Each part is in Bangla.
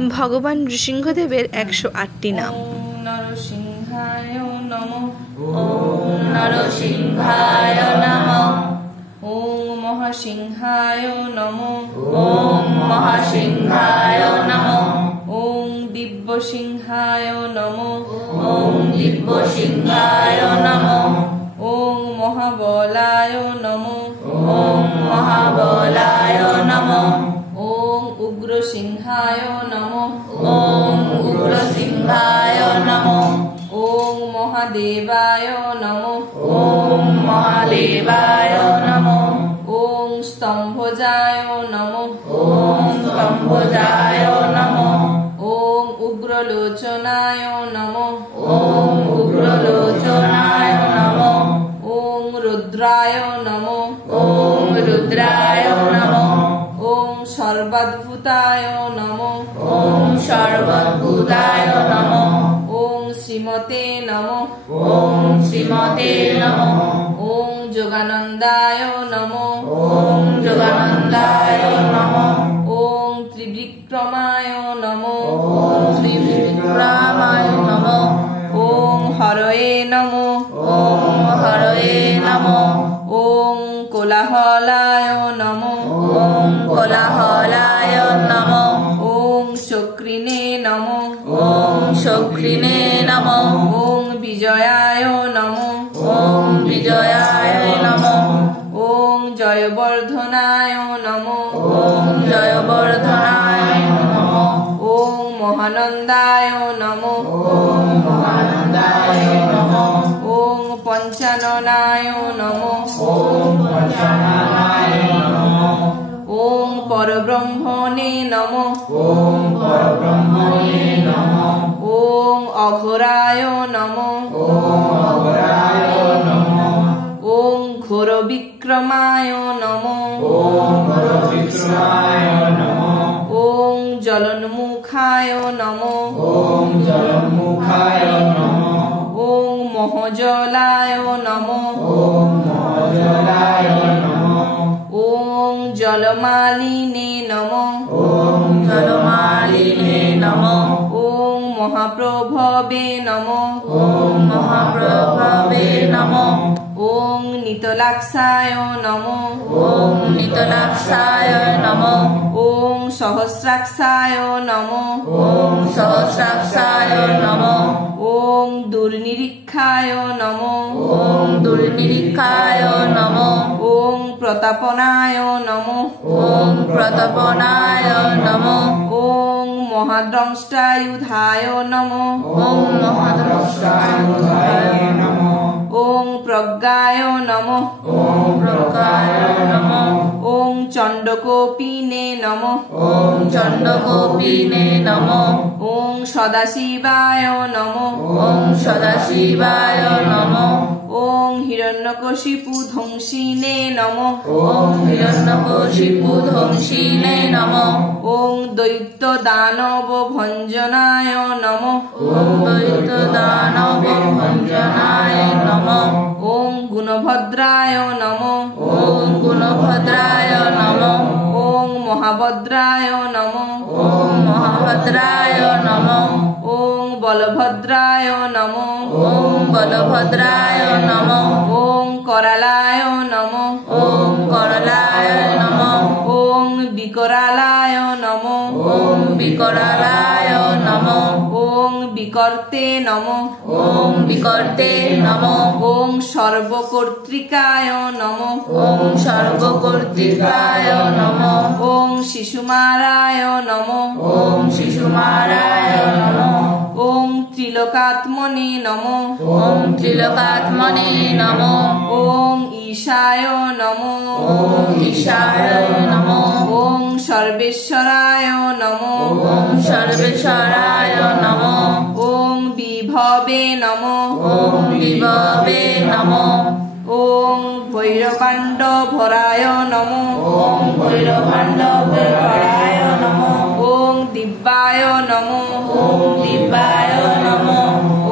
ভগবান নৃসিংহদেবের 108টি নাম। নরসিংহায় নমঃ। ওম নরসিংহায় নমঃ। ওম মহাসিংহায় নমঃ। ওম মহাসিংহায় নমঃ। ওম দিব্যসিংহায় নমঃ। ওম দিব্যসিংহায় নমঃ। ওম মহাবলায় নমঃ। ওম মহাবলায় নমঃ। ওম উগ্রসিংহায় নমঃ। ওম উগ্রসিংহায় নমঃ। ওম মহাদেবায় নমঃ। ওম মহাদেবায় নমঃ। ওম স্তম্ভজায় নমঃ। ওম স্তম্ভজায় নমঃ। ওম উগ্রলোচনায় নমঃ। ওম উগ্রলোচনায় নমঃ। ওম রুদ্রায় নমঃ। ওম রুদ্রায় নমঃ। ওম সর্বাদ্ভুতায় নমঃ। ওম সর্বাদ্ভুতায় নমঃ। ওম শ্রীমতে নমঃ। ওম শ্রীমতে নমঃ। ওম যোগানন্দায় নমঃ। ওম যোগানন্দায় নমঃ। ওম ত্রিবিক্রমায় নমঃ। ওম ত্রিবিক্রমায় নমঃ। ওম হরয়ে নমঃ। ওম হরয়ে নমঃ। ওম কোলাহলায় নমঃ। ওম কোলাহলায় নমঃ। ওম চক্রিণে নমঃ। ওম চক্রিণে নমঃ। ওম বিজয়ায় নমঃ। ওম বিজয়ায় নমঃ। ওম জয়বর্ধনায় নমঃ। ওম জয়বর্ধনায় নমঃ। ওম মহানন্দায় নমঃ। ওম মহানন্দায় নমঃ। ওম পঞ্চাননায় নমঃ। ওম পঞ্চাননায় নমঃ। ওম পরব্রহ্মণে নমঃ। ওম পরব্রহ্মণে নমঃ। ওম অঘোরায় নমঃ। ওম অঘোরায় নমঃ। ওম ঘোর বিক্রমায় নমঃ। ওম ঘোর বিক্রমায় নমঃ। ওম জলন্মুখায় নমঃ। ওম জলন্মুখায় নমঃ। ওম মহজলায় নমঃ। ওম মহজলায় নমঃ। ওম জলমালিনে নমঃ। ওম জলমালিনে নমঃ। ওম মহাপ্রভবে নমঃ। ওম মহাপ্রভবে নমঃ। ওম নিতলাক্ষায় নমঃ। ওম নিতলাক্ষায় নমঃ। ওম সহস্রাক্ষায় নমঃ। ওম সহস্রাক্ষায় নমঃ। ওম দুর্নিরীক্ষায় নমঃ। ওম দুর্নিরীক্ষায় নমঃ। ওম প্রতাপনায় নমঃ। ওম প্রতাপনায় নমঃ। ওম মহাদ্রষ্টায়ুধায় নমঃ। ওম মহাদ্রষ্টায়ুধায় নমঃ। ওম প্রজ্ঞায় নমঃ। ওম প্রজ্ঞায় নমঃ। ওম চণ্ডকোপিনে নমঃ। ওম চণ্ডকোপিনে নমঃ। ওম সদাশিবায় নমঃ। ওম সদাশিবায় নমঃ। ওম হিরণ্যকশিপু ধ্বংসিনে নমঃ। ওম হিরণ্যকশিপু ধ্বংসিনে নমঃ। ওম দৈত্য দানব ভঞ্জনায় নমঃ। ওম দৈত্য দানব ভঞ্জনায় নমঃ। ওম গুণভদ্রায় নমঃ। ওম গুণভদ্রায় নমঃ। ওম মহাভদ্রায় নমঃ। ওম মহাভদ্রায় নমঃ। ওম বলভদ্রায় নমঃ। ওম বলভদ্রায় নমঃ। ওম करालाय नमः। ओम करलाय नमः। ओम विकरालाय नमः। ओम विकरालाय नमः। ओम विकर्ते नमः। ओम विकर्ते नमः। ओम सर्वकर्त्रिकाय नमः। ओम सर्वकर्त्रिकाय नमः। ओम शिशुमाराय नमः। ओम शिशुमाराय नमः। ओम त्रिलोकात्मने नमः। ओम त्रिलोकात्मने नमः। ओम ईशाय नमः। ओम ईशाय नमः। ओम सर्वेश्वराय नमः। ओम सर्वेश्वराय नमः। ओम विभवे नमः। ओम विभवे नमः। ओम भैरवाण्डभराय नमः। ओम भैरवाण्डभराय नमः। ओम दिव्याय नमः। ओम दिव्याय नमः।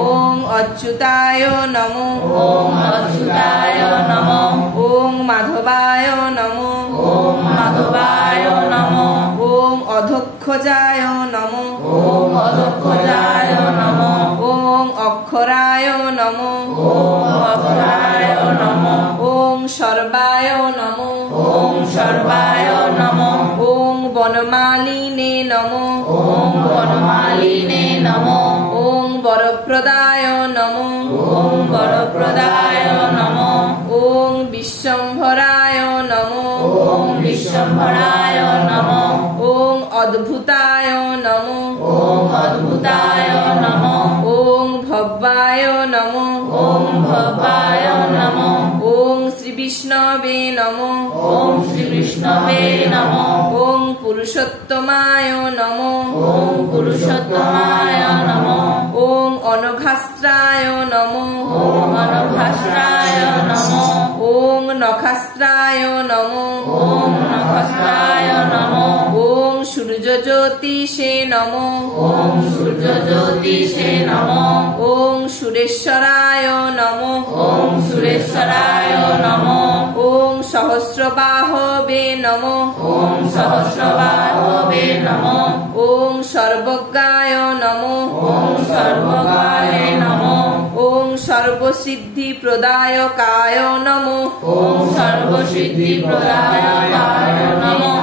ओम अच्युताय नमः। ओम अच्युताय नमः। ओम माधवाय नमः। ओम माधवाय नमः। ओम अधक्ष অধক্ষজায় নমো ওম অধক্ষজায় নমো ওম অক্ষরায় নমো ওম অক্ষরায় নমো ওম সর্বায় নমো ওম সর্বায় নমো ওম বনমালিনে নমো ওম বনমালিনে নমো ওম বরপ্রদায় নমো ওম বরপ্রদায় নমো ওম বিশ্বম্ভরায় নমো ওম বিশ্বম্ভরায় নমো ওম অদ্ভুতায় নমো ওম অদ্ভুতায় নমো ওম ভব্যায় নমো ওম ভবায় নমো ওম শ্রীবিষ্ণবে নমো ওম শ্রীকৃষ্ণবে নমো ওম পুরুষোত্তমায় নমো ওম পুরুষোত্তমায় নমো ওম অনঘাস্ত্রায় নমো ওম অনভাস্রায় নমো ওম নখাস্ত্রায় নমো ওম নখস্রায় নমো ওম সূর্যজ্যোতিষে নমো ওম সূর্যজ্যোতিষে নমো ওম সুরেশ্বরায় নমো ওম সুরেশ্বরায় নমো ওম সহস্রবাহবে নমো ওম সহস্রবাহবে নমো ওম সর্বজ্ঞায় নমো ওম সর্বগায় নমো ওম সর্বসিদ্ধি প্রদায়কায় নমো ওম সর্বসিদ্ধি প্রদায়কায় নমো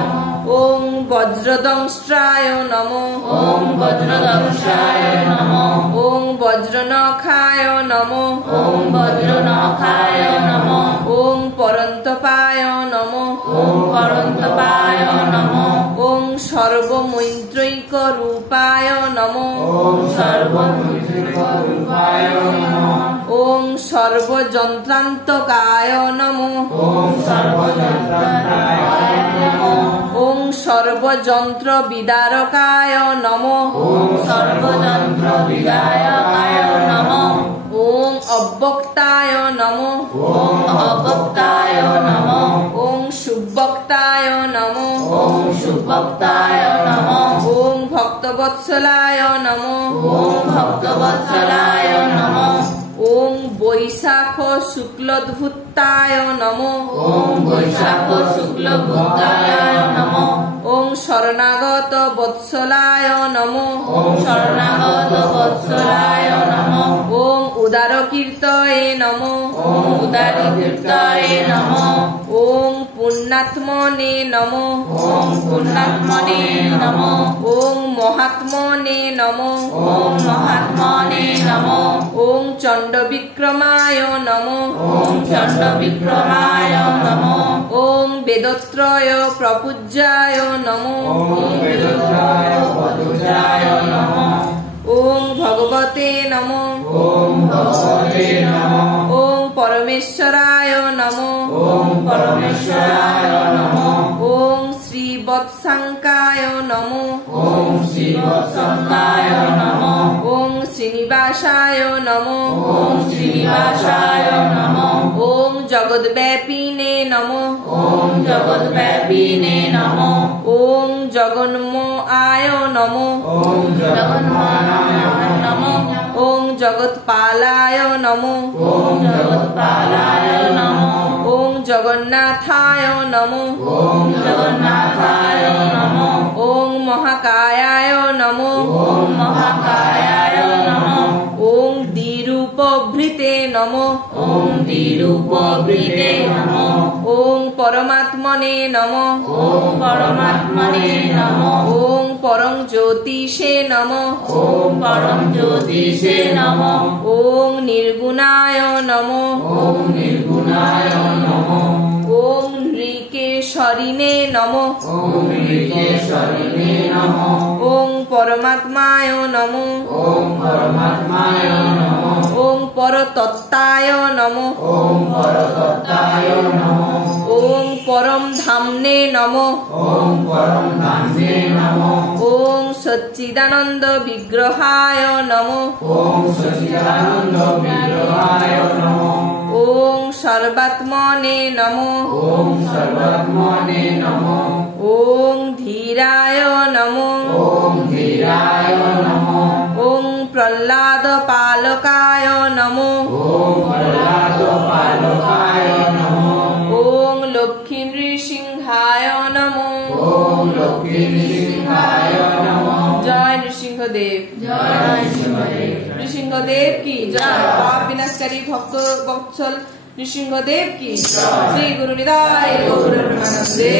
ওম বজ্রদংষ্ট্রায় নমো ওম বজ্রদংশায় নমো ওম বজ্রনখায় নমো ওম বজ্রনখায় নমো ওম পরন্তপায় নমো ওম পরন্তপায় নমো ওম সর্বমৈত্রৈক রূপায় নমো ওম সর্বমৈত্রিকরূপায় নমো ওম সর্বযন্ত্রান্তকায় নমো ওম সর্বযন্ত্রায় নমো ওম সর্বযন্ত্র বিদারকায় নমো ওম সর্বযন্ত্র বিদায়কায় নমো ওম অব্যক্তায় নমো ওম অবক্তায় নমো ওম সুবক্তায় নমো ওম সুভক্তায় নমো ওম ভক্তবৎসলায় নমো ওম ভক্তবৎসলায় নমো ওম বৈশাখ শুক্লদ্ভুতায় নমো ওম বৈশাখ শুক্ল ভূতায় নমো ওম শরণাগত বৎসলায় নমো ওম শরণাগত বৎসলায় নমো ওম উদারকীর্তয়ে নমো ওম উদারীকীর্তয়ে নমো ওম পুণ্যাত্মনে নমো ওম পুণ্যাত্মনে নমো ওম মহাত্মনে নমো ওম মহাত্মনে নমো ওম চণ্ডবিক্রমায় নমো ওম চণ্ডবিক্রমায় নমো ওম বেদত্রয় প্রপূজ্যায় নমো ওম বেদত্রায় পদুজায় নমো ওম ভগবতে নমো ওম ভগবতে নমো ওম পরমেশ্বরায় নমো ওম পরমেশ্বরায় নমো ওম শ্রীবৎসাঙ্কায় নমো ওম শ্রীবৎসঙ্কায় নমো ওম শ্রীনিবাসায় নমো ওম শ্রীনিবাসায় নমো ওম জগদ্ব্যাপিনে নমো ওম জগদ্ব্যাপিনে নমো ওম জগন্মোআয় নমো ওম জগন্মানায় নমো ওম জগৎপালায় নমো ওম জগৎপালায় নমো ওম জগন্নাথায় নমো ওম জগন্নাথায় নমো ওম মহাকায়ায় নমো ওম মহাকায়ায় নমো ওম দ্বিরূপভৃতে নমো ওম দ্বিরূপভৃতে নমো ওম পরমাত্মনে নমো ওম পরমাত্মনে নমো ওম পরং জ্যোতিষে নমো ওম পরম জ্যোতিষে নমো ওম নির্গুণায় নমো ওম নির্গুণায় নমো ওম নৃকেশ্বরিণে নমো ওম ঋকেশ্বরিণে নমো ওম পরমাত্মায় নমো ওম পরমাত্মায় নমো ওম পরতত্তায় নমো ওম পরতত্তায় নমো ওম পরম ধাম্নে নমো ওম পরম ধাম্নে নমো ওম সচ্চিদানন্দ বিগ্রহায় নমো ওম সচিদানন্দ বিগ্রহায় নমো ওম সর্বাত্মনে নমো ওম সর্বাত্মনে নমো ওম ধীরায় নমো ওম ধীরায় নমো ওম প্রহ্লাদ পালকায় নমো ওম প্রহ্লাদ পালকায় নমো ওম লক্ষ্মী নৃসিংহায় নমো ওম লক্ষ্মী নৃসিংহায় নমো नृसिंहदेव नृसिंहदेव की जय। पाप विनाशकारी भक्त वत्सल नृसिंहदेव की। श्री गुरु निताय गौर प्रेमानंदे।